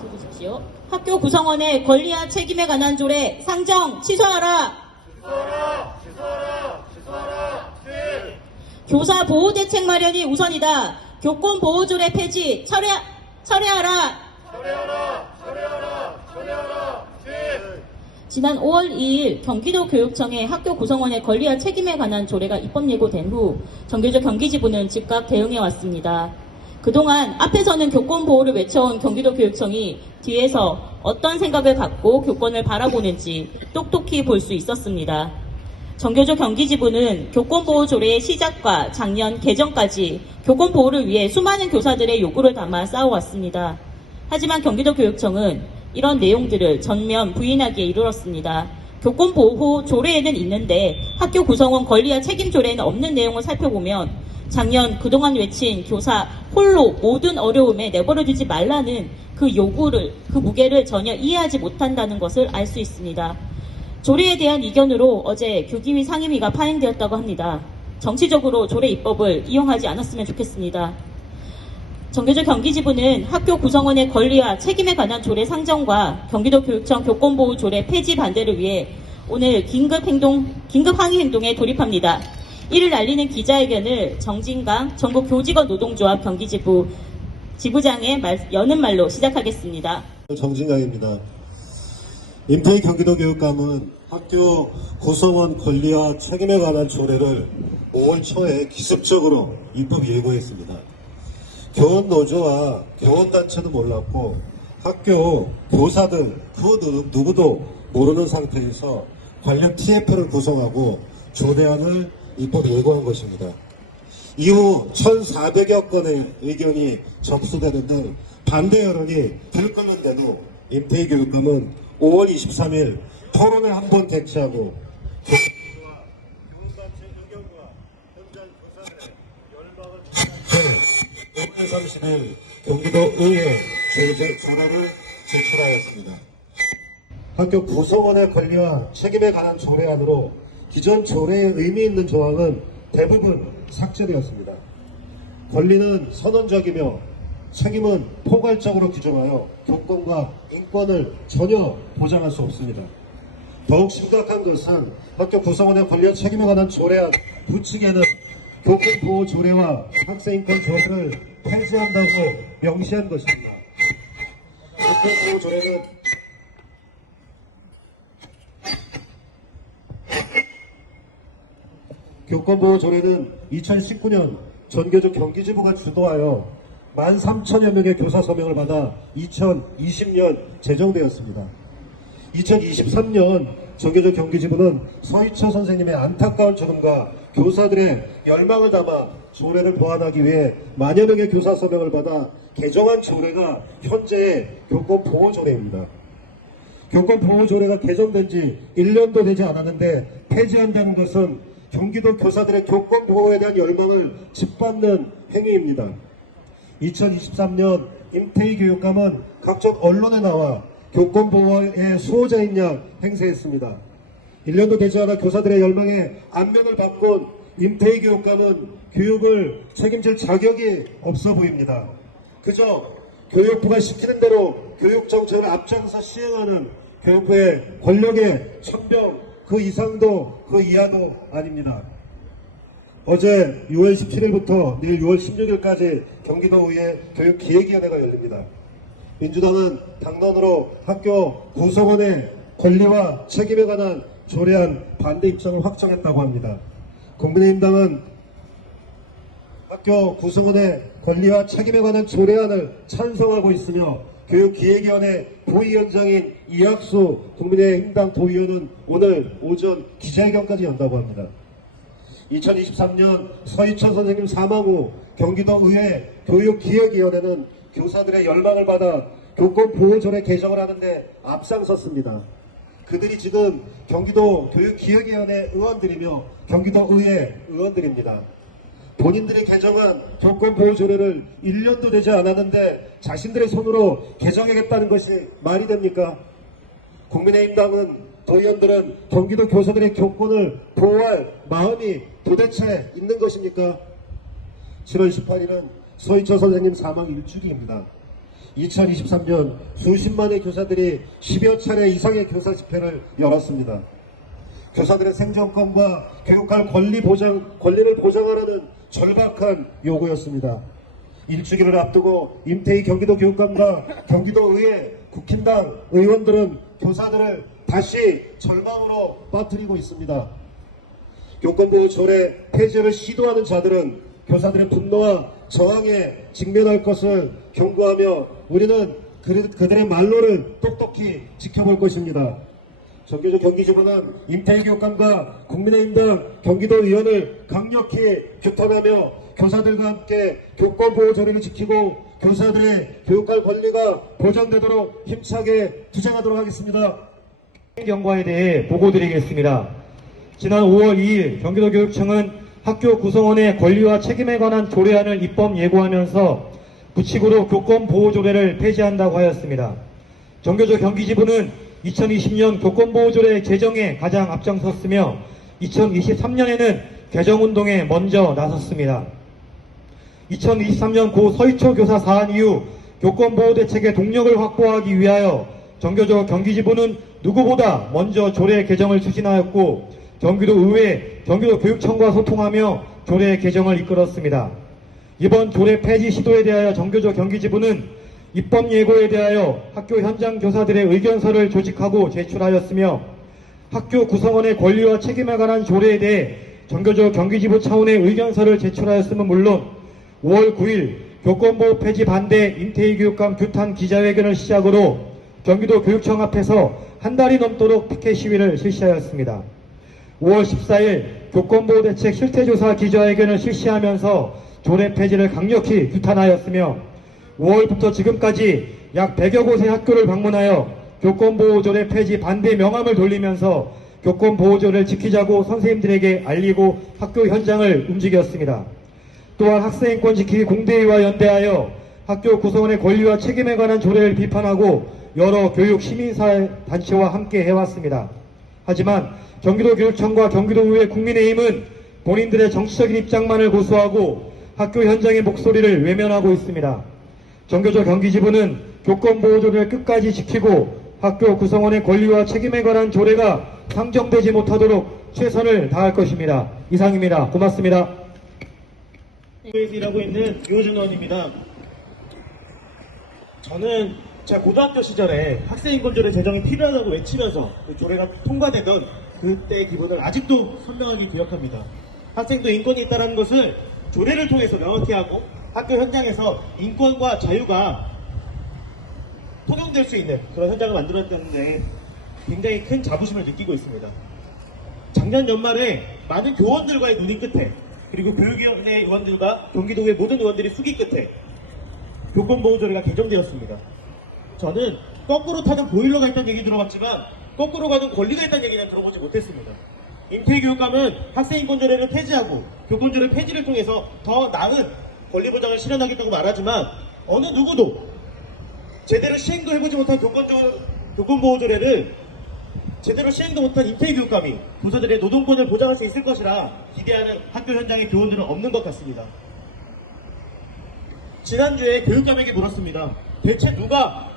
들으십시오. 학교 구성원의 권리와 책임에 관한 조례 상정 취소하라. 교사 보호 대책 마련이 우선이다. 교권 보호 조례 폐지 철회하라. 지난 5월 2일 경기도 교육청에 학교 구성원의 권리와 책임에 관한 조례가 입법 예고된 후 정교조 경기지부는 즉각 대응해 왔습니다. 그동안 앞에서는 교권 보호를 외쳐온 경기도 교육청이 뒤에서 어떤 생각을 갖고 교권을 바라보는지 똑똑히 볼 수 있었습니다. 정교조 경기지부는 교권보호 조례의 시작과 작년 개정까지 교권보호를 위해 수많은 교사들의 요구를 담아 싸워왔습니다. 하지만 경기도 교육청은 이런 내용들을 전면 부인하기에 이르렀습니다. 교권보호 조례에는 있는데 학교 구성원 권리와 책임 조례에는 없는 내용을 살펴보면 작년 그동안 외친 교사 홀로 모든 어려움에 내버려두지 말라는 그 요구를, 그 무게를 전혀 이해하지 못한다는 것을 알 수 있습니다. 조례에 대한 이견으로 어제 교기위 상임위가 파행되었다고 합니다. 정치적으로 조례 입법을 이용하지 않았으면 좋겠습니다. 정교조 경기지부는 학교 구성원의 권리와 책임에 관한 조례 상정과 경기도 교육청 교권보호 조례 폐지 반대를 위해 오늘 긴급 항의 행동에 돌입합니다. 이를 알리는 기자회견을 정진강 전국 교직원 노동조합 경기지부 지부장의 여는 말로 시작하겠습니다. 정진강입니다. 임태희 경기도 교육감은 학교 구성원 권리와 책임에 관한 조례를 5월 초에 기습적으로 입법 예고했습니다. 교원노조와 교원단체도 몰랐고 학교 교사들 그 누구도 모르는 상태에서 관련 TF를 구성하고 조례안을 입법 예고한 것입니다. 이후 1,400여 건의 의견이 접수되는데 반대 여론이 들끓는데도 임태희 교육감은 5월 23일 토론회 한 번 개최하고 교원단체 의견과 현장 교사들의 열망을 초래한 5월 30일 경기도 의회 조례를 제출하였습니다. 학교 구성원의 권리와 책임에 관한 조례안으로 기존 조례에 의미 있는 조항은 대부분 삭제되었습니다. 권리는 선언적이며 책임은 포괄적으로 규정하여 교권과 인권을 전혀 보장할 수 없습니다. 더욱 심각한 것은 학교 구성원의 권리와 책임에 관한 조례안 부칙에는 교권보호 조례와 학생인권 조례를 폐지한다고 명시한 것입니다. 교권보호 조례는 교권보호 조례는 2019년 전교조 경기지부가 주도하여 13,000여 명의 교사 서명을 받아 2020년 제정되었습니다. 2023년 전교조 경기지부는 서희철 선생님의 안타까운 죽음과 교사들의 열망을 담아 조례를 보완하기 위해 만여 명의 교사 서명을 받아 개정한 조례가 현재의 교권보호조례입니다. 교권보호조례가 개정된 지 1년도 되지 않았는데 폐지한다는 것은 경기도 교사들의 교권 보호에 대한 열망을 짓밟는 행위입니다. 2023년 임태희 교육감은 각종 언론에 나와 교권 보호의 수호자인 양 행세했습니다. 1년도 되지 않아 교사들의 열망에 안면을 바꾼 임태희 교육감은 교육을 책임질 자격이 없어 보입니다. 그저 교육부가 시키는 대로 교육 정책을 앞장서 시행하는 교육부의 권력의 천병, 그 이상도 그 이하도 아닙니다. 어제 6월 17일부터 내일 6월 16일까지 경기도의회 교육기획위원회가 열립니다. 민주당은 당론으로 학교 구성원의 권리와 책임에 관한 조례안 반대 입장을 확정했다고 합니다. 국민의힘당은 학교 구성원의 권리와 책임에 관한 조례안을 찬성하고 있으며 교육기획위원회 도의위원장인 이학수 국민의힘당 도의원은 오늘 오전 기자회견까지 연다고 합니다. 2023년 서희철 선생님 사망 후 경기도의회 교육기획위원회는 교사들의 열망을 받아 교권보호조례 개정을 하는데 앞장섰습니다. 그들이 지금 경기도 교육기획위원회 의원들이며 경기도의회 의원들입니다. 본인들이 개정한 교권보호조례를 1년도 되지 않았는데 자신들의 손으로 개정하겠다는 것이 말이 됩니까? 국민의힘당은 도의원들은 경기도 교사들의 교권을 보호할 마음이 도대체 있는 것입니까? 7월 18일은 서희철 선생님 사망 1주기입니다. 2023년 수십만의 교사들이 10여 차례 이상의 교사 집회를 열었습니다. 교사들의 생존권과 교육할 권리를 보장하라는 절박한 요구였습니다. 일주기를 앞두고 임태희 경기도 교육감과 경기도의회 국힘당 의원들은 교사들을 다시 절망으로 빠뜨리고 있습니다. 교권보호 조례 폐지를 시도하는 자들은 교사들의 분노와 저항에 직면할 것을 경고하며 우리는 그들의 말로를 똑똑히 지켜볼 것입니다. 정교조 경기지부는 임태희 교육감과 국민의힘당 경기도의원을 강력히 규탄하며 교사들과 함께 교권보호 조례를 지키고 교사들의 교육할 권리가 보장되도록 힘차게 투쟁하도록 하겠습니다. 경과에 대해 보고드리겠습니다. 지난 5월 2일 경기도교육청은 학교 구성원의 권리와 책임에 관한 조례안을 입법 예고하면서 부칙으로 교권보호조례를 폐지한다고 하였습니다. 정교조 경기지부는 2020년 교권보호조례 제정에 가장 앞장섰으며 2023년에는 개정운동에 먼저 나섰습니다. 2023년 고 서희초 교사 사안 이후 교권보호대책의 동력을 확보하기 위하여 정교조 경기지부는 누구보다 먼저 조례 개정을 추진하였고 경기도의회, 경기도교육청과 소통하며 조례 개정을 이끌었습니다. 이번 조례 폐지 시도에 대하여 정교조 경기지부는 입법 예고에 대하여 학교 현장 교사들의 의견서를 조직하고 제출하였으며 학교 구성원의 권리와 책임에 관한 조례에 대해 정교조 경기지부 차원의 의견서를 제출하였음은 물론 5월 9일 교권보호 폐지 반대 임태희 교육감 규탄 기자회견을 시작으로 경기도 교육청 앞에서 한 달이 넘도록 피켓 시위를 실시하였습니다. 5월 14일 교권보호대책 실태조사 기자회견을 실시하면서 조례 폐지를 강력히 규탄하였으며 5월부터 지금까지 약 100여 곳의 학교를 방문하여 교권보호조례 폐지 반대 명함을 돌리면서 교권보호조례를 지키자고 선생님들에게 알리고 학교 현장을 움직였습니다. 또한 학생인권 지키기 공대위와 연대하여 학교 구성원의 권리와 책임에 관한 조례를 비판하고 여러 교육 시민사회 단체와 함께 해왔습니다. 하지만 경기도교육청과 경기도의회 국민의힘은 본인들의 정치적인 입장만을 고수하고 학교 현장의 목소리를 외면하고 있습니다. 정교조 경기지부는 교권보호조례를 끝까지 지키고 학교 구성원의 권리와 책임에 관한 조례가 상정되지 못하도록 최선을 다할 것입니다. 이상입니다. 고맙습니다. 에서 일하고 있는 유호준 의원입니다. 저는 제가 고등학교 시절에 학생인권조례 제정이 필요하다고 외치면서 그 조례가 통과되던 그때의 기분을 아직도 선명하게 기억합니다. 학생도 인권이 있다는 것을 조례를 통해서 명확히 하고 학교 현장에서 인권과 자유가 통용될 수 있는 그런 현장을 만들었다는 데 굉장히 큰 자부심을 느끼고 있습니다. 작년 연말에 많은 교원들과의 논의 끝에 그리고 교육위원회 의원들과 경기도의 모든 의원들이 수기 끝에 교권보호조례가 개정되었습니다. 저는 거꾸로 타는 보일러가 있다는 얘기 들어봤지만 거꾸로 가는 권리가 있다는 얘기는 들어보지 못했습니다. 임태희 교육감은 학생인권조례를 폐지하고 교권조례 폐지를 통해서 더 나은 권리보장을 실현하겠다고 말하지만 어느 누구도 제대로 시행도 해보지 못한 교권보호조례를 제대로 시행도 못한 임태희 교육감이 교사들의 노동권을 보장할 수 있을 것이라 기대하는 학교 현장의 교원들은 없는 것 같습니다. 지난주에 교육감에게 물었습니다. 대체 누가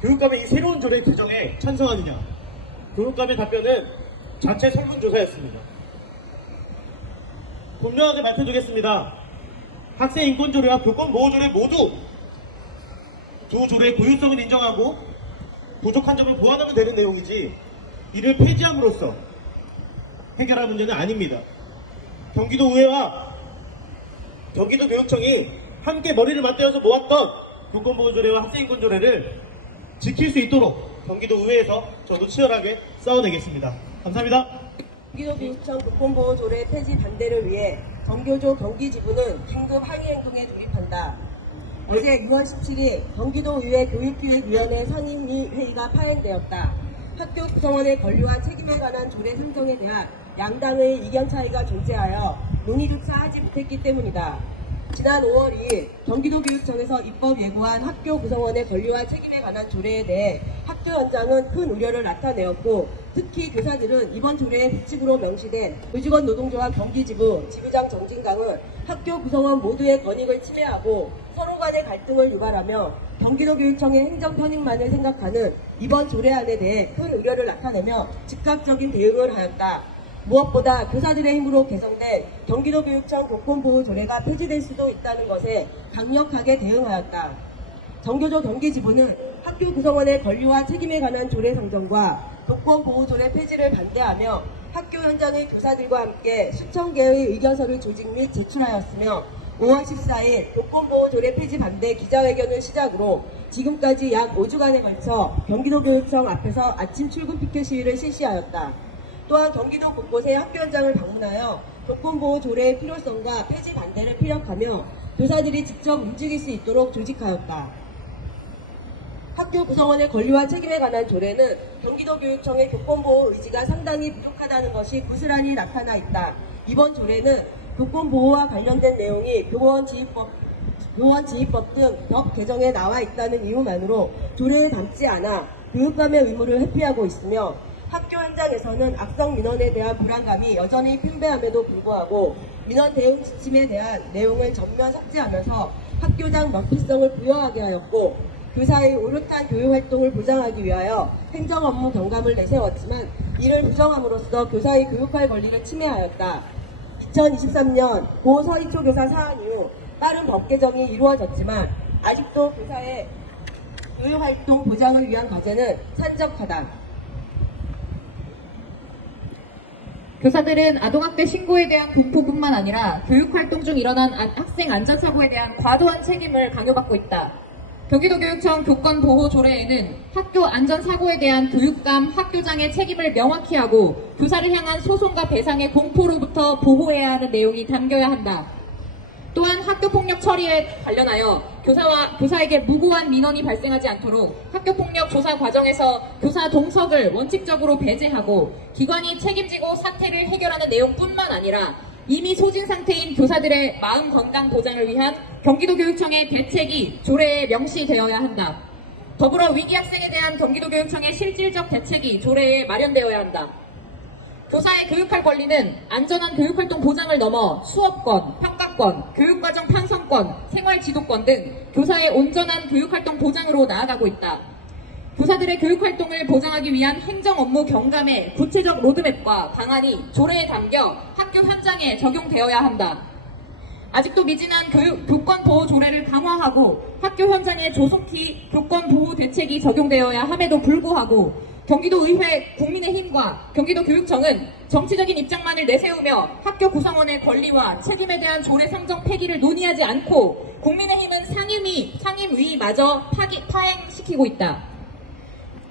교육감의 이 새로운 조례 개정에 찬성하느냐? 교육감의 답변은 자체 설문조사였습니다. 분명하게 밝혀두겠습니다. 학생인권조례와 교권보호조례 모두 두 조례의 고유성을 인정하고 부족한 점을 보완하면 되는 내용이지 이를 폐지함으로써 해결할 문제는 아닙니다. 경기도의회와 경기도교육청이 함께 머리를 맞대어서 모았던 교권보호조례와 학생인권조례를 지킬 수 있도록 경기도의회에서 저도 치열하게 싸워내겠습니다. 감사합니다. 경기도교육청 교권보호조례 폐지 반대를 위해 정교조 경기지부는 긴급 항의행동에 돌입한다. 어제 6월 17일 경기도의회 교육기획위원회 상임위회의가 파행되었다. 학교 구성원의 권리와 책임에 관한 조례 상정에 대한 양당의 의견 차이가 존재하여 논의조차 하지 못했기 때문이다. 지난 5월 2일 경기도교육청에서 입법 예고한 학교 구성원의 권리와 책임에 관한 조례에 대해 학교 현장은 큰 우려를 나타내었고 특히 교사들은 이번 조례의 규칙으로 명시된 교직원 노동조합 경기지부 지부장 정진강은 학교 구성원 모두의 권익을 침해하고 서로 간의 갈등을 유발하며 경기도교육청의 행정편익만을 생각하는 이번 조례안에 대해 큰 우려를 나타내며 즉각적인 대응을 하였다. 무엇보다 교사들의 힘으로 개정된 경기도교육청 교권보호조례가 폐지될 수도 있다는 것에 강력하게 대응하였다. 정교조 경기지부는 학교 구성원의 권리와 책임에 관한 조례 상정과 교권보호조례 폐지를 반대하며 학교 현장의 교사들과 함께 수천 개의 의견서를 조직 및 제출하였으며 5월 14일 교권보호조례 폐지 반대 기자회견을 시작으로 지금까지 약 5주간에 걸쳐 경기도교육청 앞에서 아침 출근 피켓 시위를 실시하였다. 또한 경기도 곳곳의 학교 현장을 방문하여 교권보호조례의 필요성과 폐지 반대를 피력하며 교사들이 직접 움직일 수 있도록 조직하였다. 학교 구성원의 권리와 책임에 관한 조례는 경기도교육청의 교권보호 의지가 상당히 부족하다는 것이 고스란히 나타나 있다. 이번 조례는 교권보호와 관련된 내용이 교원지휘법 등 법 개정에 나와 있다는 이유만으로 조례에 담지 않아 교육감의 의무를 회피하고 있으며 학교 현장에서는 악성 민원에 대한 불안감이 여전히 팽배함에도 불구하고 민원 대응 지침에 대한 내용을 전면 삭제하면서 학교장 명피성을 부여하게 하였고 교사의 오롯한 교육활동을 보장하기 위하여 행정업무 경감을 내세웠지만 이를 부정함으로써 교사의 교육할 권리를 침해하였다. 2023년 고 서희초교사 사안 이후 빠른 법 개정이 이루어졌지만 아직도 교사의 교육활동 보장을 위한 과제는 산적하다. 교사들은 아동학대 신고에 대한 공포뿐만 아니라 교육활동 중 일어난 학생 안전사고에 대한 과도한 책임을 강요받고 있다. 경기도교육청 교권보호조례에는 학교 안전사고에 대한 교육감, 학교장의 책임을 명확히 하고 교사를 향한 소송과 배상의 공포로부터 보호해야 하는 내용이 담겨야 한다. 또한 학교폭력 처리에 관련하여 교사에게 무고한 민원이 발생하지 않도록 학교폭력 조사 과정에서 교사 동석을 원칙적으로 배제하고 기관이 책임지고 사태를 해결하는 내용뿐만 아니라 이미 소진 상태인 교사들의 마음 건강 보장을 위한 경기도교육청의 대책이 조례에 명시되어야 한다. 더불어 위기 학생에 대한 경기도교육청의 실질적 대책이 조례에 마련되어야 한다. 교사의 교육할 권리는 안전한 교육활동 보장을 넘어 수업권, 평가권, 교육과정 편성권, 생활지도권 등 교사의 온전한 교육활동 보장으로 나아가고 있다. 교사들의 교육활동을 보장하기 위한 행정업무 경감의 구체적 로드맵과 방안이 조례에 담겨 학교 현장에 적용되어야 한다. 아직도 미진한 교권보호 조례를 강화하고 학교 현장에 조속히 교권보호 대책이 적용되어야 함에도 불구하고 경기도의회 국민의힘과 경기도교육청은 정치적인 입장만을 내세우며 학교 구성원의 권리와 책임에 대한 조례 상정 폐기를 논의하지 않고 국민의힘은 상임위마저 파행시키고 있다.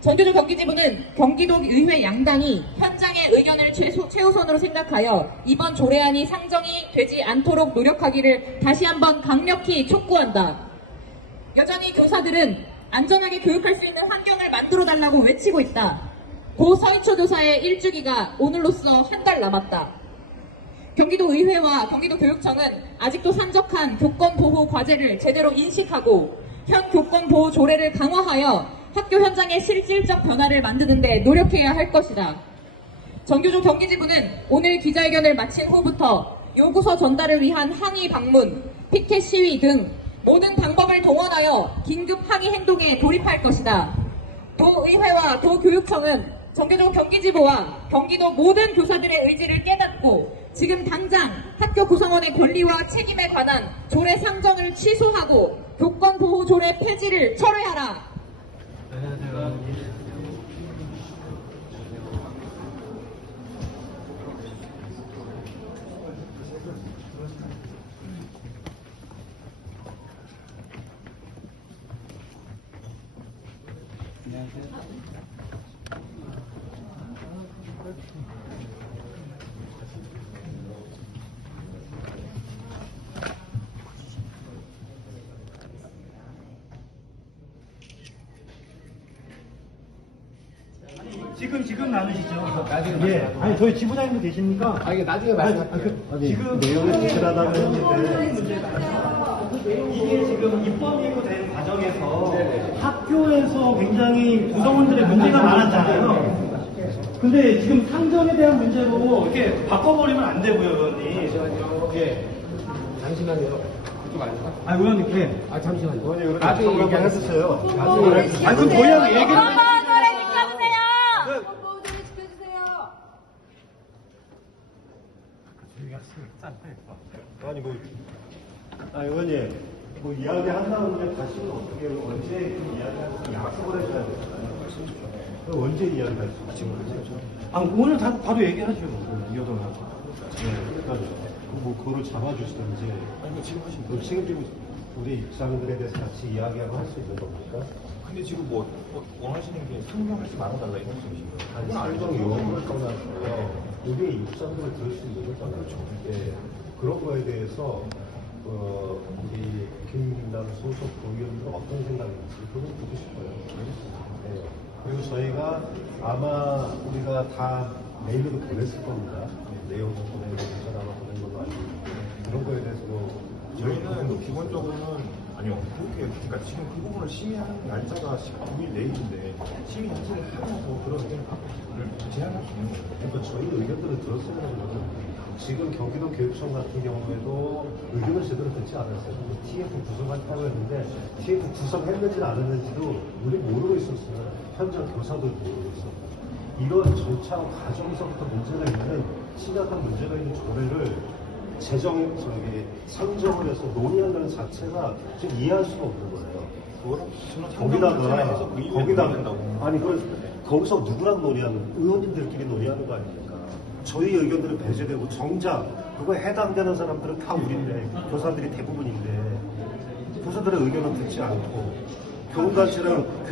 정교조 경기지부는 경기도의회 양당이 현장의 의견을 최우선으로 생각하여 이번 조례안이 상정이 되지 않도록 노력하기를 다시 한번 강력히 촉구한다. 여전히 교사들은 안전하게 교육할 수 있는 환경을 만들어달라고 외치고 있다. 고 서희초 교사의 일주기가 오늘로써 한 달 남았다. 경기도의회와 경기도교육청은 아직도 산적한 교권보호 과제를 제대로 인식하고 현 교권보호 조례를 강화하여 학교 현장의 실질적 변화를 만드는 데 노력해야 할 것이다. 정교조 경기지부는 오늘 기자회견을 마친 후부터 요구서 전달을 위한 항의 방문, 피켓 시위 등 모든 방법을 동원하여 긴급 항의 행동에 돌입할 것이다. 도의회와 도교육청은 정교조 경기지부와 경기도 모든 교사들의 의지를 깨닫고 지금 당장 학교 구성원의 권리와 책임에 관한 조례 상정을 취소하고 교권보호 조례 폐지를 철회하라. 지금 나누시죠. 나중에. 예. 아니 저희 지부장님도 계십니까? 아, 이게 나중에 말씀하세요. 지금 내용을 제출하다는 했는데 이게 지금 입법 예고된 과정에서 학교에서 굉장히 구성원들의 문제가 많았잖아요. 근데 지금 상정에 대한 문제로 이렇게 바꿔버리면 안 되고요, 의원님. 잠시만요. 예. 아, 의원님, 네. 잠시만요. 의원님, 그럼 나중에 한번 얘기하겠습니다. 해주세요. 아니, 그 뭐야, 얘기를. 아니, 의원님, 뭐 이야기 한다는데 다시 어떻게, 언제 그 이야기할 수 약속을 해줘야 될까요? 언제 이야기할 수 있어요? 아, 오늘 바로 얘기하죠. 이어도는. 네, 그러니까 뭐 그거를 잡아주시든지. 아니, 지금 우리 입장들에 대해서 같이 이야기하고 할 수 있는 겁니까? 근데 지금 뭐 원하시는 게 성명할지 말아달라 이런 말씀이신가요? 아니, 설정 요구를 떠나서요. 이게 입장들을 들을 수 있는 거잖아요. 예, 그런 거에 대해서 우리 김민당 소속 의원들 어떤 생각인지 그걸 듣고 싶어요. 예, 그리고 저희가 아마 우리가 다 메일로도 보냈을 겁니다. 내용도 보내고 문자를 아마 보낸 걸로 알고 있는데 그런 거에 대해서 저희는 기본적으로는 아니요 그렇게 그러니까 지금 그 부분을 심의하는 날짜가 19일 내일인데 심의 자체를 하면서 그런 의견을 제안할 수 있는 거예요. 그러니까 저희 의견들을 들었어요. 지금 경기도 교육청 같은 경우에도 의견을 제대로 듣지 않았어요. TF 구성한다고 했는데 TF 구성했는지는 안 했는지도 우리 모르고 있었어요. 현장 교사도 모르고 있었고. 이런 절차 과정에서부터 문제가 있는 심각한 문제가 있는 조례를 상정을 해서 논의한다는 자체가 지금 이해할 수가 없는 거예요. 그거는 저는 거기다가 아니 거기서 누구랑 논의하는 의원님들끼리 논의하는 거 아닙니까? 저희 의견들은 배제되고 정작 그거에 해당되는 사람들은 다 우리인데 교사들이 대부분인데 교사들의 의견은 듣지 않고 교훈단체는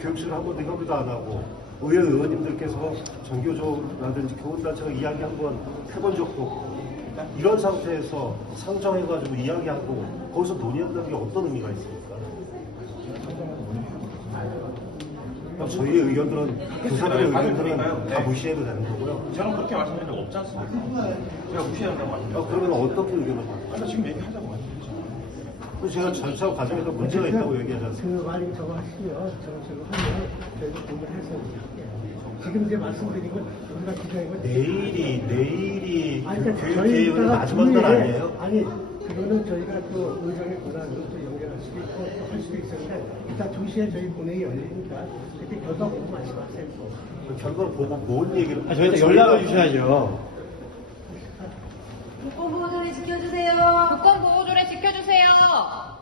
교육실을 한 번도 협의도 안 하고 의회 의원님들께서 전교조라든지 교훈단체가 이야기 한 번 해본 적도 없고 이런 상태에서 상정해가지고 이야기하고 거기서 논의한다는 게 어떤 의미가 있습니까? 저희의 의견들은 교사들의 의견들은 다 무시해도 되는 거고요. 저는 그렇게 말씀드린 적 없지 않습니까? 제가 무시한다고 말씀드렸어요. 그러면 어떻게 의견을 아까 지금 얘기하자고 말씀드렸죠. 제가 절차 과정에서 문제가 있다고 얘기하지 않습니까? 그 말이 저거 하시면 저거 하면 저희도 공부를 해서 지금 이제 말씀드린 건 우리가 기자인 건 내일이 그러니까 교육개혁의 마지막 날 아니에요? 아니 그거는 저희가 또 의정의 권한으로 또 연결할 수도 있고 또 할 수도 있었는데 일단 2시에 저희 본회의 열리니까 그때 결과 보고 말씀하세요. 그 결과를 보고 뭔 얘기를 저희한테 연락을 주셔야죠. 국권 보호조례 지켜주세요.